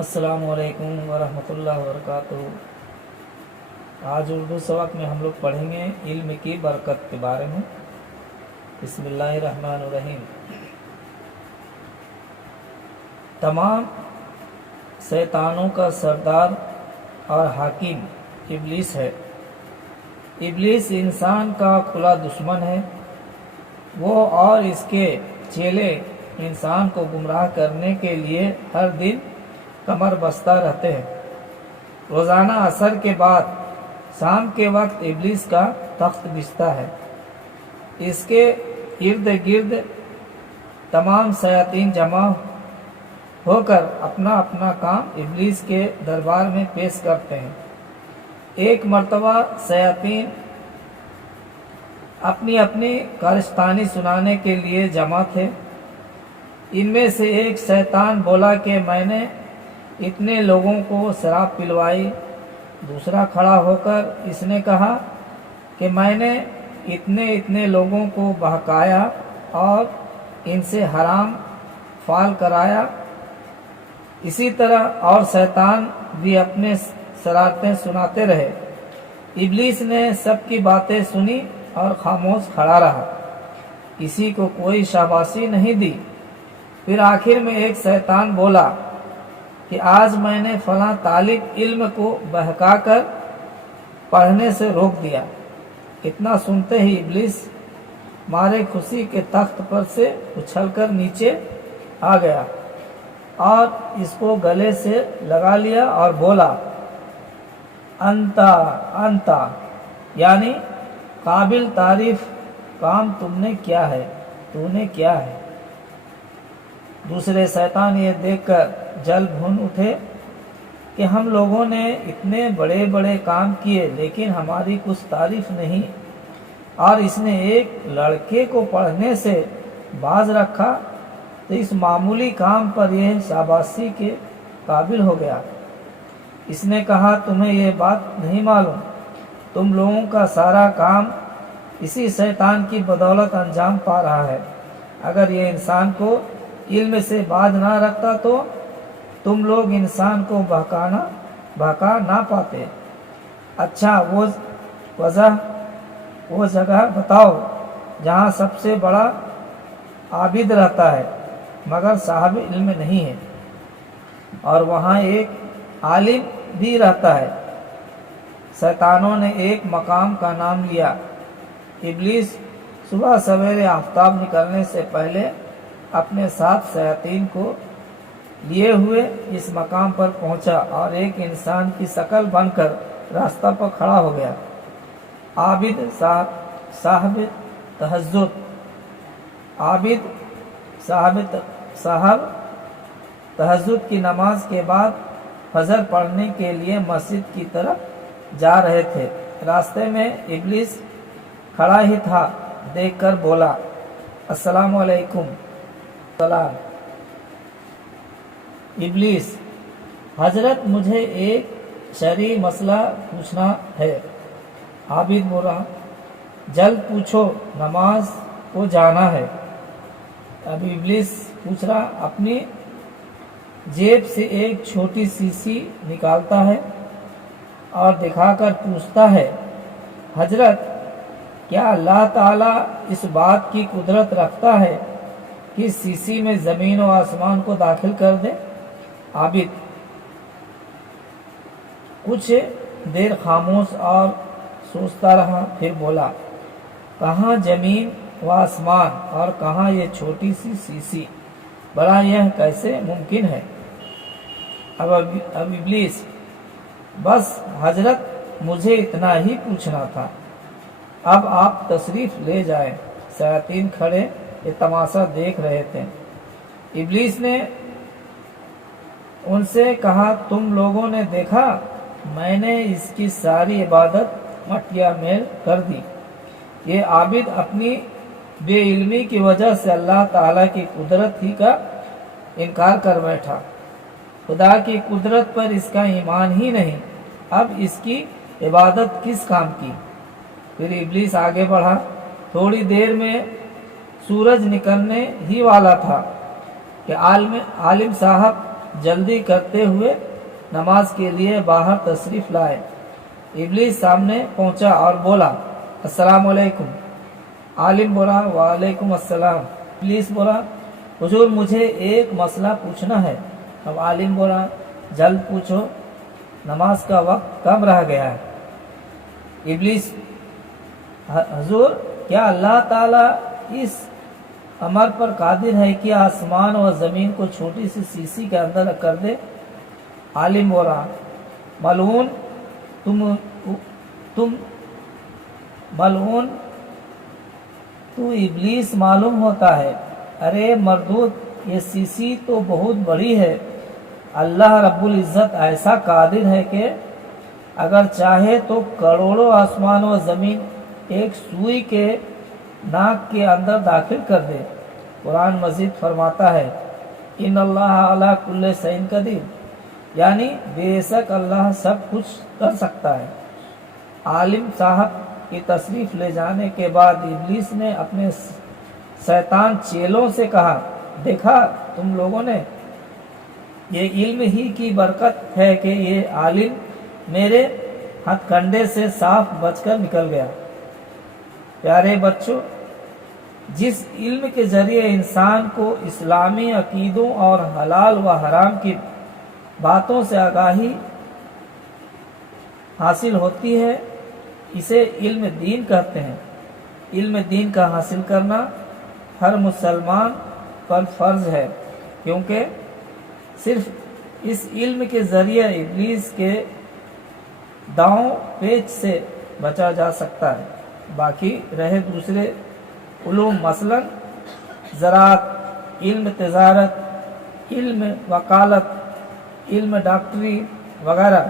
السلام علیکم ورحمۃ اللہ وبرکاتہ۔ آج اردو سبق میں ہم لوگ پڑھیں گے علم کی برکت کے بارے میں۔ بسم اللہ الرحمن الرحیم۔ تمام شیطانوں کا سردار اور حاکم ابلیس ہے۔ ابلیس انسان کا کھلا دشمن ہے۔ وہ اور اس کے چیلے انسان کو گمراہ کرنے کے لیے ہر دن کمر بستہ رہتے ہیں۔ روزانہ عصر کے بعد شام کے وقت ابلیس کا تخت بچھتا ہے۔ اس کے ارد گرد تمام شیاطین جمع ہو کر اپنا اپنا کام ابلیس کے دربار میں پیش کرتے ہیں۔ ایک مرتبہ شیاطین اپنی اپنی کارستانی سنانے کے لیے جمع تھے۔ ان میں سے ایک شیطان بولا کہ میں نے اتنے لوگوں کو شراب پلوائی۔ دوسرا کھڑا ہو کر اس نے کہا کہ میں نے اتنے لوگوں کو بہکایا اور ان سے حرام فعل کرایا۔ اسی طرح اور شیطان بھی اپنے شرارتیں سناتے رہے۔ ابلیس نے سب کی باتیں سنی اور خاموش کھڑا رہا، کسی کو کوئی شاباشی نہیں دی۔ پھر آخر میں ایک شیطان بولا کہ آج میں نے فلاں طالب علم کو بہکا کر پڑھنے سے روک دیا۔ اتنا سنتے ہی ابلیس مارے خوشی کے تخت پر سے اچھل کر نیچے آ گیا اور اس کو گلے سے لگا لیا اور بولا انتا یعنی قابل تعریف کام تم نے کیا ہے، تو نے کیا ہے۔ دوسرے شیطان یہ دیکھ کر جل بھن اٹھے کہ ہم لوگوں نے اتنے بڑے بڑے کام کیے لیکن ہماری کچھ تعریف نہیں، اور اس نے ایک لڑکے کو پڑھنے سے باز رکھا تو اس معمولی کام پر یہ شاباشی کے قابل ہو گیا۔ اس نے کہا تمہیں یہ بات نہیں معلوم، تم لوگوں کا سارا کام اسی شیطان کی بدولت انجام پا رہا ہے۔ اگر یہ انسان کو علم سے باز نہ رکھتا تو تم لوگ انسان کو بہکا نہ پاتے۔ اچھا وہ جگہ بتاؤ جہاں سب سے بڑا عابد رہتا ہے مگر صاحب علم نہیں ہے، اور وہاں ایک عالم بھی رہتا ہے۔ شیطانوں نے ایک مقام کا نام لیا۔ ابلیس صبح سویرے آفتاب نکلنے سے پہلے اپنے ساتھ شیاطین کو لیے ہوئے اس مقام پر پہنچا اور ایک انسان کی شکل بن کر راستہ پر کھڑا ہو گیا۔ عابد صاحب تہجد کی نماز کے بعد فجر پڑھنے کے لیے مسجد کی طرف جا رہے تھے۔ راستے میں ابلیس کھڑا ہی تھا، دیکھ کر بولا السلام علیکم۔ سلام۔ ابلیس: حضرت مجھے ایک شرعی مسئلہ پوچھنا ہے۔ عابد بولا جلد پوچھو، نماز کو جانا ہے۔ اب ابلیس پوچھ رہا، اپنی جیب سے ایک چھوٹی شیشی نکالتا ہے اور دکھا کر پوچھتا ہے حضرت کیا اللہ تعالیٰ اس بات کی قدرت رکھتا ہے کہ شیشی میں زمین و آسمان کو داخل کر دے؟ عابد کچھ دیر خاموش اور سوچتا رہا، پھر بولا کہاں زمین و آسمان اور کہاں یہ چھوٹی سی شیشی، بڑا یہ کیسے ممکن ہے؟ اب ابلیس: بس حضرت مجھے اتنا ہی پوچھنا تھا، اب آپ تشریف لے جائیں۔ شیاطین کھڑے یہ تماشا دیکھ رہے تھے۔ ابلیس نے ان سے کہا تم لوگوں نے دیکھا، میں نے اس کی ساری عبادت مٹیا میل کر دی۔ یہ عابد اپنی بے علمی کی وجہ سے اللہ تعالیٰ کی قدرت ہی کا انکار کر بیٹھا۔ خدا کی قدرت پر اس کا ایمان ہی نہیں، اب اس کی عبادت کس کام کی؟ پھر ابلیس آگے بڑھا۔ تھوڑی دیر میں سورج نکلنے ہی والا تھا کہ عالم صاحب جلدی کرتے ہوئے نماز کے لیے باہر تشریف لائے۔ ابلیس سامنے پہنچا اور بولا السلام علیکم۔ عالم بولا وعلیکم السلام۔ ابلیس بولا حضور مجھے ایک مسئلہ پوچھنا ہے۔ اب عالم بولا جلد پوچھو، نماز کا وقت کم رہ گیا ہے۔ ابلیس حضور کیا اللہ تعالیٰ اس امر پر قادر ہے کہ آسمان و زمین کو چھوٹی سی شیشی کے اندر کر دے؟ عالم بولا ملعون ملعون تو ابلیس معلوم ہوتا ہے۔ ارے مردود یہ شیشی تو بہت بڑی ہے۔ اللہ رب العزت ایسا قادر ہے کہ اگر چاہے تو کروڑوں آسمان و زمین ایک سوئی کے ناک کے اندر داخل کر دے۔ قرآن مجید فرماتا ہے ان اللہ علی کل شیء قدیر، یعنی بے شک اللہ سب کچھ کر سکتا ہے۔ عالم صاحب کی تشریف لے جانے کے بعد ابلیس نے اپنے شیطان چیلوں سے کہا دیکھا تم لوگوں نے، یہ علم ہی کی برکت ہے کہ یہ عالم میرے ہتھ کنڈے سے صاف بچ کر نکل گیا۔ پیارے بچوں، جس علم کے ذریعے انسان کو اسلامی عقیدوں اور حلال و حرام کی باتوں سے آگاہی حاصل ہوتی ہے اسے علم دین کہتے ہیں۔ علم دین کا حاصل کرنا ہر مسلمان پر فرض ہے، کیونکہ صرف اس علم کے ذریعے ابلیس کے داؤں پیچ سے بچا جا سکتا ہے۔ باقی رہے دوسرے علوم مثلا زراعت، علم تجارت، علم وکالت، علم ڈاکٹری وغیرہ،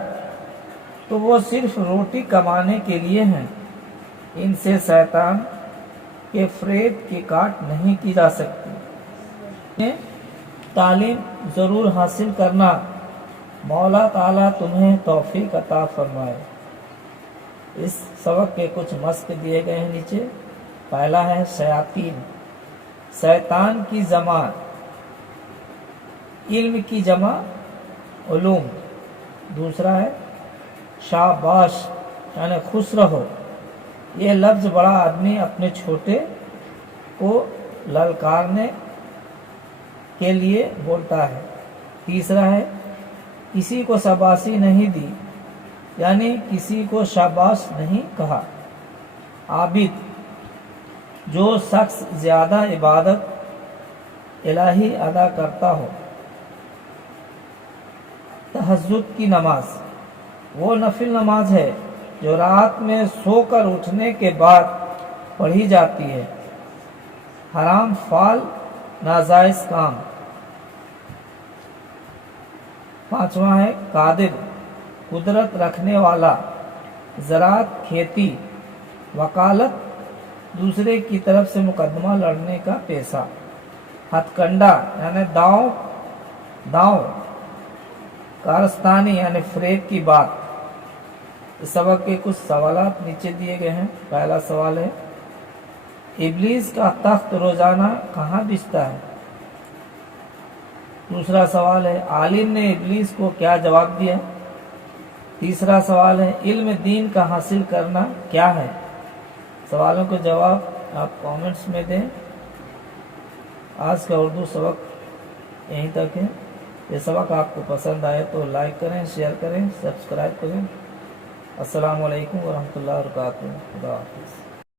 تو وہ صرف روٹی کمانے کے لیے ہیں۔ ان سے شیطان کے فریب کی کاٹ نہیں کی جا سکتی۔ تعلیم ضرور حاصل کرنا، مولا تعالیٰ تمہیں توفیق عطا فرمائے۔ اس سبق کے کچھ مشق دیے گئے ہیں نیچے۔ پہلا ہے شیاطین، شیطان کی جمع، علم کی جمع علوم۔ دوسرا ہے شاباش یعنی خوش رہو، یہ لفظ بڑا آدمی اپنے چھوٹے کو للکارنے کے لیے بولتا ہے۔ تیسرا ہے کسی کو شاباشی نہیں دی، یعنی کسی کو شاباش نہیں کہا۔ عابد، جو شخص زیادہ عبادت الہی ادا کرتا ہو۔ تہجد کی نماز، وہ نفل نماز ہے جو رات میں سو کر اٹھنے کے بعد پڑھی جاتی ہے۔ حرام فعل، ناجائز کام۔ پانچواں ہے قادر، قدرت رکھنے والا۔ زراعت کھیتی، وکالت دوسرے کی طرف سے مقدمہ لڑنے کا پیشہ۔ ہتھ کنڈا یعنی داؤں، کارستانی یعنی فریب کی بات۔ اس سبق کے کچھ سوالات نیچے دیے گئے ہیں۔ پہلا سوال ہے ابلیس کا تخت روزانہ کہاں بچتا ہے؟ دوسرا سوال ہے عالم نے ابلیس کو کیا جواب دیا؟ تیسرا سوال ہے علم دین کا حاصل کرنا کیا ہے؟ سوالوں کے جواب آپ کامنٹس میں دیں۔ آج کا اردو سبق یہیں تک ہے۔ یہ سبق آپ کو پسند آئے تو لائک کریں، شیئر کریں، سبسکرائب کریں۔ السلام علیکم ورحمۃ اللہ وبرکاتہ۔ خدا حافظ۔